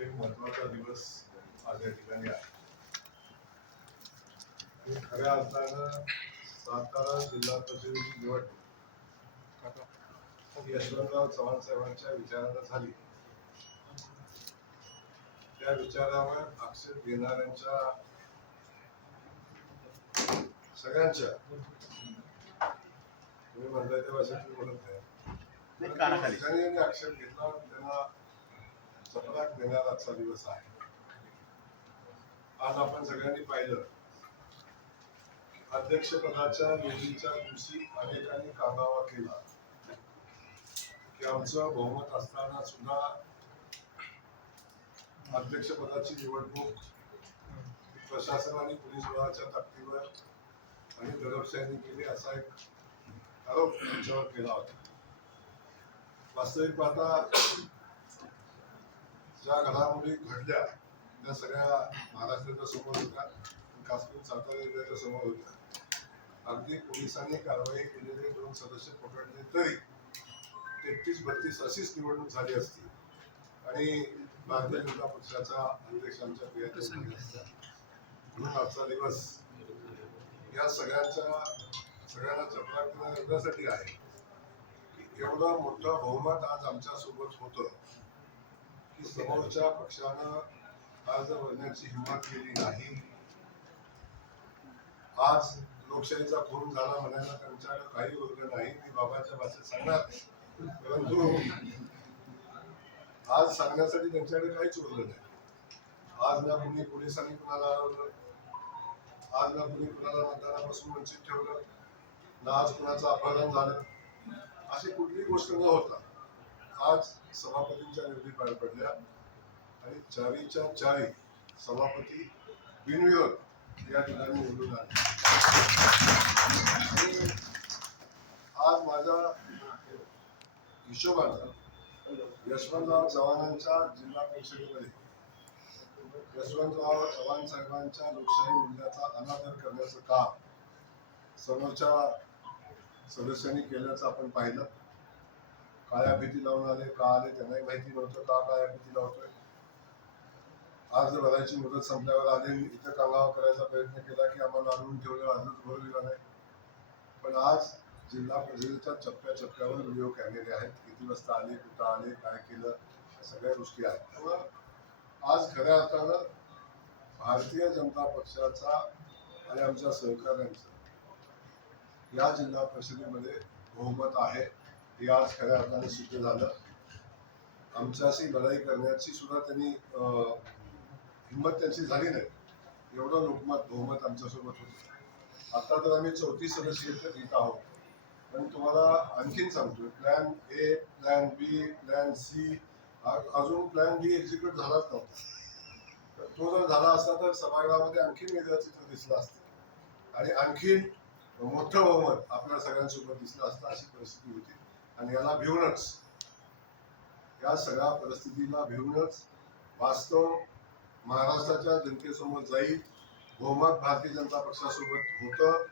एक महत्वाचा दिवस आज या ठिकाणी आहे. खऱ्या अर्थानं सातारा जिल्हा परिषदेची निवडणूक यशवंतराव चव्हाण साहेबांच्या विचारानं झाली. त्या विचारावर आक्षेप घेणाऱ्यांच्या सगळ्यांच्या, तुम्ही म्हणताय त्या भाषेत मी बोलत नाही, ज्यांनी आक्षेप घेतला त्यांना चपराक देणारा आजचा दिवस आहे. आज आपण सगळ्यांनी पाहिलं, अध्यक्षपदाच्या निवडीच्या दिवशी अनेकांनी कांगावा केला की आमचं बहुमत असताना सुद्धा अध्यक्षपदाची निवडणूक प्रशासन आणि पोलीस बळाच्या ताकदीवर आणि दडपशाहीने केली असा एक आरोप त्यांच्यावर केला होता. वास्तविक पाहता ज्या घडामोडी घडल्या त्या सगळ्या महाराष्ट्राच्या समोर होत्या, खास करून सातारा जिल्ह्याच्या समोर होत्या. अगदी पोलिसांनी कारवाई केलेले 2 सदस्य पकडले तरी 33-32 अशीच निवडणूक झाली असती आणि भारतीय जनता पक्षाचा अध्यक्षांच्या म्हणून आजचा दिवस या सगळ्यांना चपराक देण्यासाठी आहे की एवढं मोठं बहुमत आज आमच्या सोबत होतं की समोरच्या पक्षानं अर्ज भरण्याची हिंमत केली नाही. आज लोकशाहीचा खून झाला म्हणायला त्यांच्याकडे काही वर्ग नाही, मी बाबाच्या भाषेत सांगणार, परंतु आज सांगण्यासाठी त्यांच्याकडे काहीच उरलं नाही. आज ना कुणी पोलिसांनी कुणाला अडवलं, आज ना कुणी कुणाला मतदानापासून वंचित ठेवलं, ना आज कुणाचं अपहरण झालं, अशी कुठली गोष्ट न होता आज सभापतींच्या निवडी पार पडल्या आणि 4च्या 4 सभापती बिनविरोध या ठिकाणी निवडून आले. आज माझ्या हिशोबानं यशवंतराव चव्हाणांच्या जिल्हा परिषदेमध्ये यशवंतराव चव्हाण साहेबांच्या लोकशाही मूल्याचा अनादर करण्याचं काम समोरच्या सदस्यांनी केल्याचं आपण पाहिलं. काळ्या भीती लावून आले, का आले त्यांनाही माहिती नव्हतं, का काळ्या भीती लावतोय. अर्ज भरायची मुदत संपल्यावर आले, इथं कांगावा करायचा प्रयत्न केला की आम्हाला आणून ठेवलं, अर्जच भरू दिला नाही. पण आज जिल्हा परिषदेच्या टप्प्यावर व्हिडिओ कॅमेरे आहेत, किती वाजता आले, कुठं आले, काय केलं, सगळ्या गोष्टी आहेत. त्यामुळं आज खऱ्या अर्थानं भारतीय जनता पक्षाचा आणि आमच्या सहकाऱ्यांचं या जिल्हा परिषदेमध्ये बहुमत आहे हे आज खऱ्या अर्थाने सिद्ध झालं. आमच्याशी लढाई करण्याची सुद्धा त्यांनी हिंमत त्यांची झाली नाही, एवढं लोकमत बहुमत आमच्यासोबत होतं. आता तर आम्ही 34 सदस्य येत आहोत, पण तुम्हाला आणखीन सांगतोय, plan A, plan B, plan C, अजून प्लॅन डी एक्झिक्यूट झालाच नव्हता. तो जर झाला असता तर सभागृहामध्ये आणखीन वेगळं चित्र दिसलं असतं आणि आणखीन मोठं बहुमत आपल्या सगळ्यांसोबत दिसलं असतं, अशी परिस्थिती होती. आणि याला भिवूनच, या सगळ्या परिस्थितीला भिवूनच वास्तव महाराष्ट्राच्या जनतेसमोर जाईल, बहुमत भारतीय जनता पक्षासोबत होतं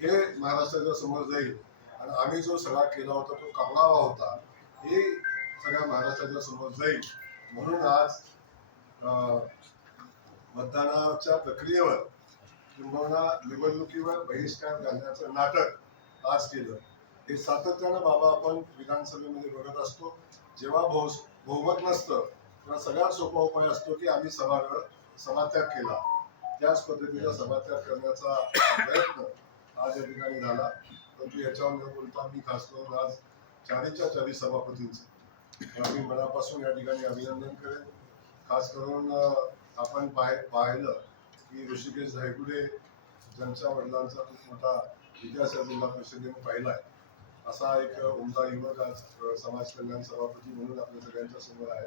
हे महाराष्ट्राच्या समोर जाईल आणि आम्ही जो सगळा केला होता तो कांगावा होता हे सगळ्या महाराष्ट्राच्या समोर जाईल. म्हणून आज मतदानाच्या प्रक्रियेवर किंबहुना निवडणुकीवर बहिष्कार घालण्याचं नाटक आज केलं. हे सातत्यानं बाबा आपण विधानसभेमध्ये बघत असतो. जेव्हा बहुमत नसतं तेव्हा सगळ्यात सोपा उपाय असतो की आम्ही सभात्याग केला. त्याच पद्धतीचा सभात्याग करण्याचा प्रयत्न आज या ठिकाणी झाला. परंतु याच्यावर न बोलता मी खास करून आज 4च्या 4 सभापतींचं मी मनापासून या ठिकाणी अभिनंदन करेन. खास करून आपण पाहिलं की ऋषिकेश धायगुडे ज्यांच्या वडिलांचा खूप मोठा इतिहास या जिल्हा परिषदेने पाहिला आहे, असा एक उमदा युवक आज समाज कल्याण सभापती म्हणून आपल्या सगळ्यांच्या समोर आहे.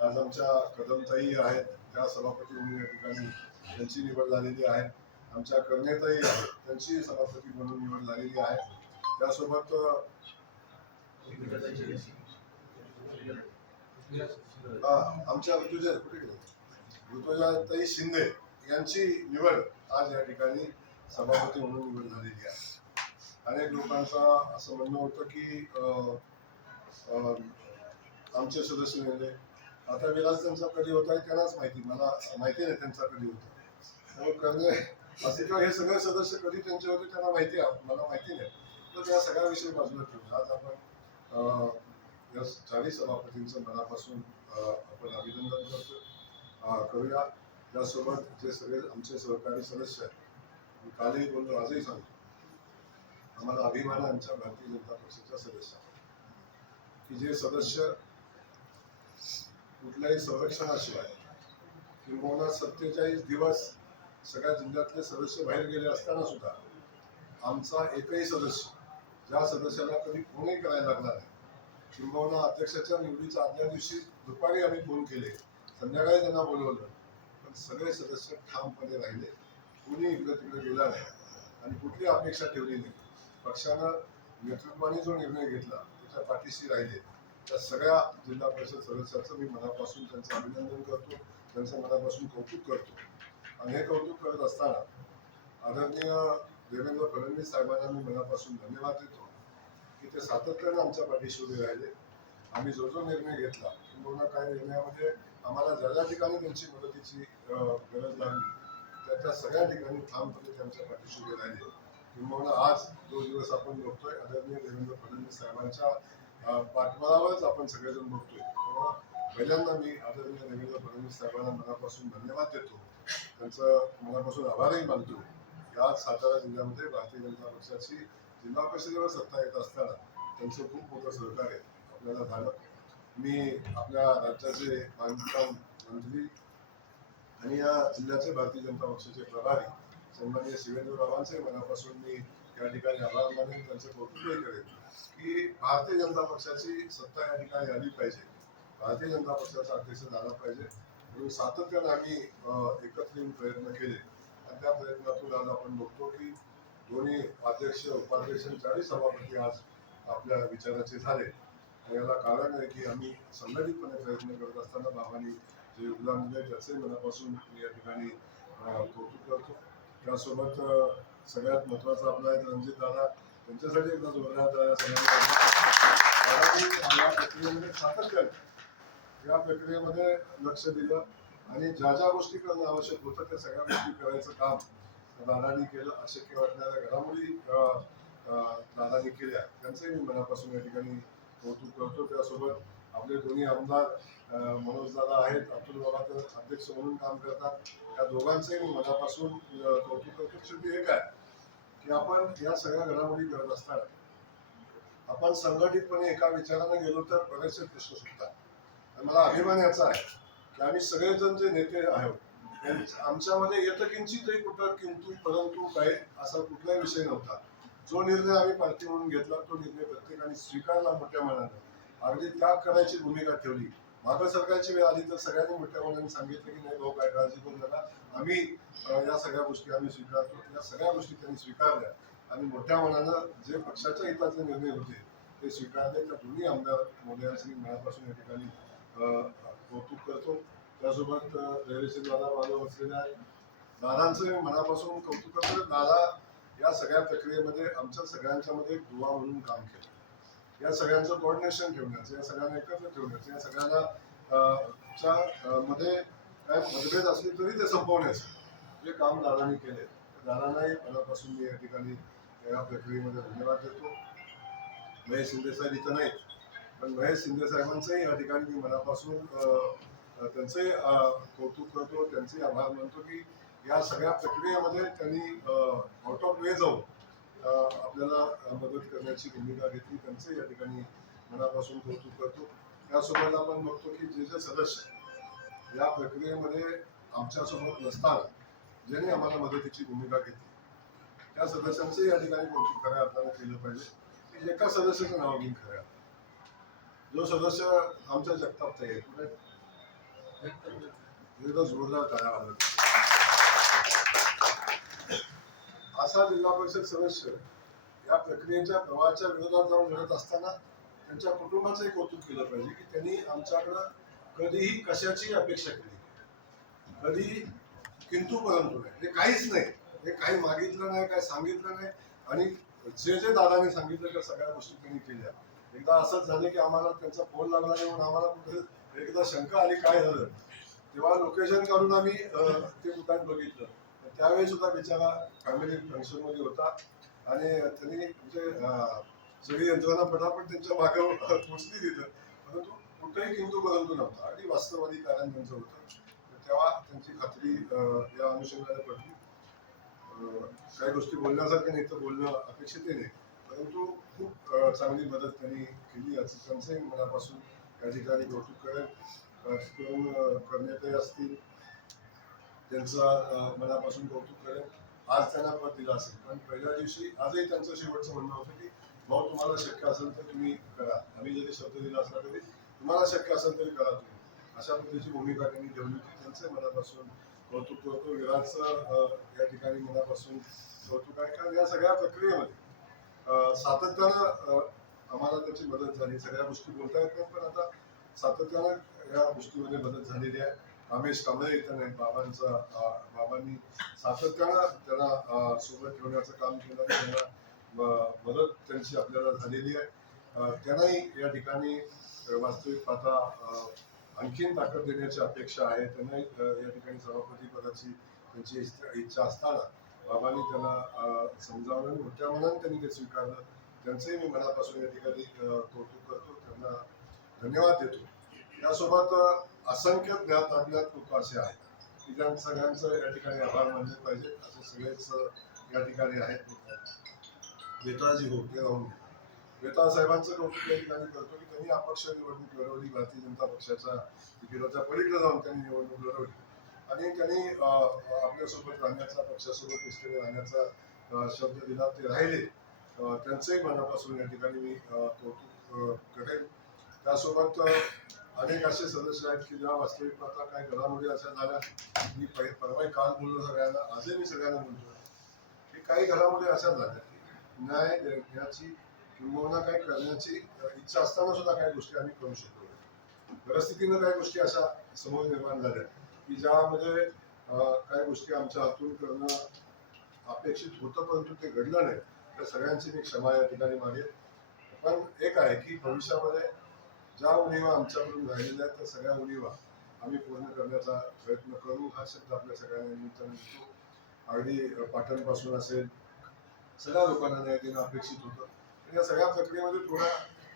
आज आमच्या कदमताई आहेत, त्या सभापती म्हणून या ठिकाणी त्यांची निवड झालेली आहे. आमच्या कर्णेताई आहेत, त्यांची सभापती म्हणून निवड झालेली आहे. त्यासोबत आमच्या ऋतुजाताई शिंदे यांची निवड आज या ठिकाणी सभापती म्हणून निवड झालेली आहे. अनेक लोकांचं असं म्हणणं होतं की आमचे सदस्य नेले, आता विलास त्यांचा कधी होता त्यांनाच माहिती, मला माहिती नाही त्यांचा कधी होता. त्यामुळे करणे असे किंवा हे सगळे सदस्य कधी त्यांचे होते त्यांना माहिती आहे, मला माहिती नाही. तर त्या सगळ्या विषयी बाजूला ठेवून आज आपण या चारही सभापतींचं मनापासून आपण अभिनंदन करूया. त्यासोबत जे सगळे आमचे सहकारी सदस्य आहेत, मी कालही बोललो आजही सांगतो, आम्हाला अभिमान आहे आमच्या भारतीय जनता पक्षाच्या सदस्यांना की जे सदस्य कुठल्याही संरक्षणाशिवाय किंबहुना 47 दिवस सगळ्या जिल्ह्यातले सदस्य बाहेर गेले असताना सुद्धा आमचा एकही सदस्य, ज्या सदस्याला कधी फोनही करायला लागला नाही, किंबहुना अध्यक्षाच्या निवडीच्या आदल्या दिवशी दुपारी आम्ही फोन केले, संध्याकाळी त्यांना बोलवलं, पण सगळे सदस्य ठामपणे राहिले, कुणी इकडे तिकडे गेला नाही आणि कुठली अपेक्षा ठेवली नाही. पक्षानं नेतृत्वाने जो निर्णय घेतला त्याच्या पाठीशी राहिले. त्या सगळ्या जिल्हा परिषद सदस्याचं मी मनापासून त्यांचं अभिनंदन करतो, त्यांचं मनापासून कौतुक करतो. आणि हे कौतुक करत असताना आदरणीय देवेंद्र फडणवीस साहेबांना मी मनापासून धन्यवाद देतो की ते सातत्यानं आमच्या पाठीशी उभे राहिले. आम्ही जो जो निर्णय घेतला किंवा काही निर्णयामध्ये आम्हाला ज्या ज्या ठिकाणी त्यांची मदतीची गरज लागली त्या सगळ्या ठिकाणी ठामपणे त्यांच्या पाठीशी उभे राहिले. किंबहुना आज जो दिवस आपण बघतोय आदरणीय देवेंद्र फडणवीस साहेबांच्या पाठबळावरच आपण सगळेजण बघतोय. तेव्हा पहिल्यांदा मी आदरणीय देवेंद्र फडणवीस साहेबांना मनापासून धन्यवाद देतो, त्यांचं मनापासून आभारही मानतो. याच सातारा जिल्ह्यामध्ये भारतीय जनता पक्षाची जिल्हा परिषदेवर सत्ता येत असताना त्यांचं खूप मोठं सहकार्य आपल्याला झालं. मी आपल्या राज्याचे बांधकाम मंत्री आणि या जिल्ह्याचे भारतीय जनता पक्षाचे प्रभारी सन्माननीय शिवेंद्ररावांचे मनापासून मी या ठिकाणी आभार मानेन, त्यांचे कौतुकही करेन की भारतीय जनता पक्षाची सत्ता या ठिकाणी आली पाहिजे, भारतीय जनता पक्षाचा अध्यक्ष झाला पाहिजे म्हणून सातत्याने आम्ही एकत्र येऊन प्रयत्न केले. आणि त्या प्रयत्नातून आज आपण बघतो की दोन्ही अध्यक्ष उपाध्यक्ष चारही सभापती आज आपल्या विचाराचे झाले. याला कारण आहे की आम्ही संघटितपणे प्रयत्न करत असताना बाबांनी जे योगदान दिले त्याचे मनापासून मी या ठिकाणी कौतुक करतो. त्यासोबत सगळ्यात महत्वाचं आपला आहे रणजित दादा, त्यांच्यासाठी एकदा जोरदार सगळ्यांनी या प्रक्रियेमध्ये सातत्याने या प्रक्रियेमध्ये लक्ष दिलं आणि ज्या ज्या गोष्टी करणं आवश्यक होतं त्या सगळ्या गोष्टी करायचं काम दादांनी केलं. अशक्य वाटणाऱ्या घडामोडी दादांनी केल्या, त्यांचंही मी मनापासून या ठिकाणी कौतुक करतो. त्यासोबत आपले दोन्ही आमदार मनोज दादा आहेत, अतुल बाबा तर अध्यक्ष म्हणून काम करतात, त्या दोघांचंही मी मनापासून कौतुक करतो. शेवटी एक आहे की आपण या सगळ्या घडामोडी करत असताना आपण संघटितपणे एका विचाराने गेलो तर बरेचसे प्रश्न सुटतात. मला अभिमान याचा आहे की आम्ही सगळेजण जे नेते आहोत आमच्यामध्ये येतं किंचितही कुठं किंतु परंतु काय असा कुठलाही विषय नव्हता. जो निर्णय आम्ही पार्टी म्हणून घेतला तो निर्णय प्रत्येकाने स्वीकारला मोठ्या मनाने, अगदी त्याग करायची भूमिका ठेवली. मागं सरकारची वेळ आली तर सगळ्यांनी मोठ्या मनाने सांगितलं की नाही भाऊ काय काळजी करू नका, आम्ही या सगळ्या गोष्टी आम्ही स्वीकारतो. या सगळ्या गोष्टी त्यांनी स्वीकारल्या आणि मोठ्या मनानं जे पक्षाच्या हिताचे निर्णय होते ते स्वीकारले. त्या दोन्ही आमदार मोदयांची मनापासून या ठिकाणी कौतुक करतो. त्यासोबत जयश्री दादा बाजू असलेल्या दादांचं मनापासून कौतुक करतो. दादा या सगळ्या प्रक्रियेमध्ये आमच्या सगळ्यांच्या मध्ये दुवा म्हणून काम केलं. या सगळ्यांचं कोऑर्डिनेशन ठेवण्याचं, या सगळ्यांना एकत्र ठेवण्याचं, या सगळ्यांना मध्ये काय मतभेद असले तरी ते संपवण्याचं जे काम दादांनी केले. दादांनाही मनापासून मी या ठिकाणी या प्रक्रियेमध्ये धन्यवाद देतो. महेश शिंदे साहेब इथं नाहीत, पण महेश शिंदे साहेबांचंही या ठिकाणी मी मनापासून त्यांचे कौतुक करतो, त्यांचे आभार मानतो की या सगळ्या प्रक्रियेमध्ये त्यांनी आउट ऑफ वे जाऊन आपल्याला मदत करण्याची भूमिका घेतली. त्यांचे या ठिकाणी मनापासून कौतुक करतो. त्यासोबत आपण बघतो की जे जे सदस्य या प्रक्रियेमध्ये आमच्यासोबत नसताना ज्यांनी आम्हाला मदतीची भूमिका घेतली त्या सदस्यांचे या ठिकाणी कौतुक खऱ्या अर्थानं केलं पाहिजे की एका सदस्याचं नाव घेऊन खऱ्या जो सदस्य आमच्या जगताप आहे कुठे जोरदार करावा. असा जिल्हा परिषद सदस्य या प्रक्रियेच्या प्रवाहाच्या विरोधात जाऊन लढत असताना त्यांच्या कुटुंबाचंही कौतुक केलं पाहिजे की त्यांनी आमच्याकडं कधीही कशाची अपेक्षा केली, कधी किंतु परंतु नाही, हे काहीच नाही, हे काही मागितलं नाही, काय सांगितलं नाही. आणि जे जे दादांनी सांगितलं त्या सगळ्या गोष्टी त्यांनी केल्या. एकदा असंच झालं की आम्हाला त्यांचा फोन लागला नाही म्हणून आम्हाला कुठे एकदा शंका आली काय झालं, तेव्हा लोकेशन काढून आम्ही ते दुकान बघितलं. त्यावेळी सुद्धा बिचारा फॅमिली फंक्शन मध्ये होता आणि त्यांनी म्हणजे सगळी यंत्रणा पटापट त्यांच्या मागे पोचली तिथं, परंतु कुठेही किंतु परंतु नव्हता आणि वास्तववादी कारण त्यांचं होतं. तेव्हा त्यांची खात्री या अनुषंगाने पडली. काही गोष्टी बोलण्यासारख्या नाही तर बोलणं अपेक्षित नाही, परंतु खूप चांगली मदत त्यांनी केली याचं त्यांचंही मनापासून या ठिकाणी कौतुक करेल. करण्यातही असतील त्यांचं मनापासून कौतुक करेल. आज त्यांना पद दिलं असेल, पण पहिल्या दिवशी आजही त्यांचं शेवटचं म्हणणं होतं की भाऊ तुम्हाला शक्य असेल तर तुम्ही करा, आम्ही जरी शब्द दिला असला तरी तुम्हाला शक्य असेल तरी करा तुम्ही, अशा पद्धतीची भूमिका त्यांनी ठेवली होती. त्यांचं मनापासून कौतुक करतो. विराटचं या ठिकाणी मनापासून कौतुक आहे, कारण या सगळ्या प्रक्रियेमध्ये सातत्यानं आम्हाला त्याची मदत झाली. सगळ्या गोष्टी बोलता येत नाही, पण आता सातत्यानं या गोष्टीमध्ये मदत झालेली आहे. रमेश कांबळे इथं नाही, बाबांनी सातत्यानं त्यांना सोबत ठेवण्याचं काम केलं. त्यांना मदत त्यांची आपल्याला झालेली आहे. त्यांनाही या ठिकाणी वास्तविक पाहता आणखीन ताकद देण्याची अपेक्षा आहे. त्यांनाही या ठिकाणी सभापती पदाची त्यांची इच्छा असताना बाबांनी त्यांना समजावलं आणि मोठ्या मनाने त्यांनी ते स्वीकारलं. त्यांचंही मी मनापासून या ठिकाणी कौतुक करतो, त्यांना धन्यवाद देतो. यासोबत असंख्य ज्ञात अज्ञात लोक असे आहेत की ज्या सगळ्यांचं या ठिकाणी आभार मानले पाहिजे. असे सगळेच या ठिकाणी आहेत. वेताळजी हो ते राहून वेताळ साहेबांचं कौतुक या ठिकाणी करतो की त्यांनी अपक्ष निवडणूक लढवली. भारतीय जनता पक्षाच्या तिकिटाच्या पलीकडे जाऊन त्यांनी निवडणूक लढवली आणि त्यांनी आपल्यासोबत राहण्याचा, पक्षासोबत निष्ठेने राहण्याचा शब्द दिला. ते राहिले. त्यांचंही मनापासून या ठिकाणी मी कौतुक करेन. त्यासोबत अनेक असे सदस्य आहेत की ज्या वास्तविक पाहता काही घडामोडी अशा झाल्या. मी परवा काल बोललो सगळ्यांना, आजही मी सगळ्यांना बोलतो की काही घडामोडी अशा झाल्या की न्याय देण्याची किंवा काही करण्याची इच्छा असताना सुद्धा काही गोष्टी आम्ही करू शकतो. परिस्थितीनं काही गोष्टी अशा समोर निर्माण झाल्या की ज्यामध्ये काही गोष्टी आमच्या हातून करणं अपेक्षित होतं, परंतु ते घडलं नाही. त्या सगळ्यांची मी क्षमा या ठिकाणी मागेन. पण एक आहे की भविष्यामध्ये ज्या उणीवा आमच्याकडून राहिलेल्या आहेत त्या सगळ्या उणीवा आम्ही पूर्ण करण्याचा प्रयत्न करू. हा शब्द आपल्या सगळ्यांना निमित्ताने देतो. अगदी पाटणपासून असेल सगळ्या लोकांना न्याय देणं अपेक्षित होतं. या सगळ्या प्रक्रियेमध्ये थोड्या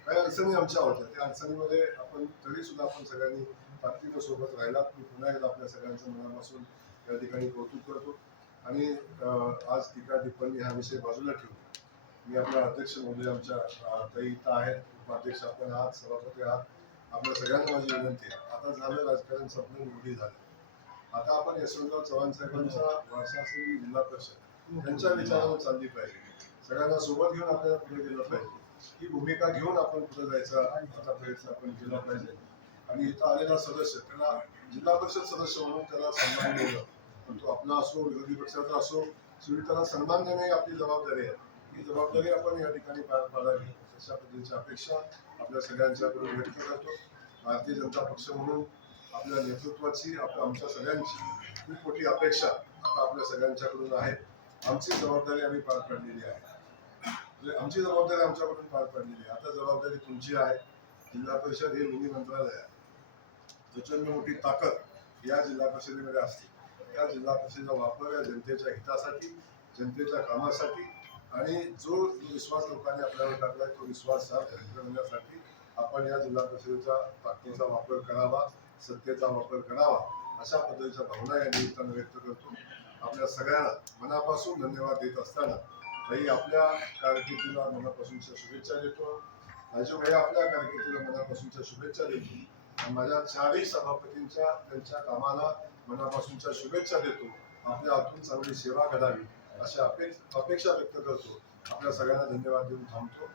काही अडचणी आमच्या होत्या. त्या अडचणीमध्ये आपण तरी सुद्धा आपण सगळ्यांनी ताकदीनं सोबत राहिला. मी पुन्हा एकदा आपल्या सगळ्यांचं मनापासून या ठिकाणी कौतुक करतो आणि आज टीका टिप्पणी हा विषय बाजूला ठेवून मी आपला अध्यक्ष महोदय आमच्या ताई इथं आहेत, उपाध्यक्ष आपण आहात, सभापती आहात, आपल्या सगळ्यांना माझी विनंती आहे. आता झालं राजकारण संपलं, निवडी झाली. आता आपण यशवंतराव चव्हाण साहेबांचा वारसा असलेली जिल्हा परिषद त्यांच्या विचारानं चालली पाहिजे. सगळ्यांना सोबत घेऊन आपल्याला पुढे गेलं पाहिजे. ही भूमिका घेऊन आपण पुढे जायचा आता प्रयत्न आपण केला पाहिजे. आणि इथं आलेला सदस्य त्याला जिल्हा परिषद सदस्य म्हणून त्याला सन्मान देणं, पण तो आपला असो विरोधी पक्षाचा असो, शेवटी त्याला सन्मान देणे ही आपली जबाबदारी आहे. ही जबाबदारी आपण या ठिकाणी पार पाडावी अशा पद्धतीची अपेक्षा आपल्या सगळ्यांच्याकडून व्यक्त करतो. भारतीय जनता पक्ष म्हणून आपल्या नेतृत्वाची आमच्या सगळ्यांची खूप मोठी अपेक्षा आता आपल्या सगळ्यांच्याकडून आहे. आमची जबाबदारी आम्ही पार पाडलेली आहे. आमची जबाबदारी आमच्याकडून पार पाडलेली आहे. आता जबाबदारी तुमची आहे. जिल्हा परिषद हे मिनी मंत्रालय आहे. प्रचंड मोठी ताकद या जिल्हा परिषदेमध्ये असते. त्या जिल्हा परिषदेचा वापर या जनतेच्या हितासाठी, जनतेच्या कामासाठी आणि जो विश्वास लोकांनी आपल्यावर टाकलाय तो विश्वास करण्यासाठी आपण या जिल्हा परिषदेच्या ताकदीचा वापर करावा, सत्तेचा वापर करावा अशा पद्धतीच्या भावना या निमित्तानं व्यक्त करतो. आपल्या सगळ्यांना मनापासून धन्यवाद देत असताना ताई आपल्या कारकिर्दीला मनापासूनच्या शुभेच्छा देतो. राजूभाई आपल्या कारकिर्दीला मनापासूनच्या शुभेच्छा देतो. माझ्या चारही सभापतींच्या त्यांच्या कामाला मनापासूनच्या शुभेच्छा देतो. आपल्या हातून चांगली सेवा घडावी अशा अपेक्षा व्यक्त करतो. आपल्या सगळ्यांना धन्यवाद देऊन थांबतो.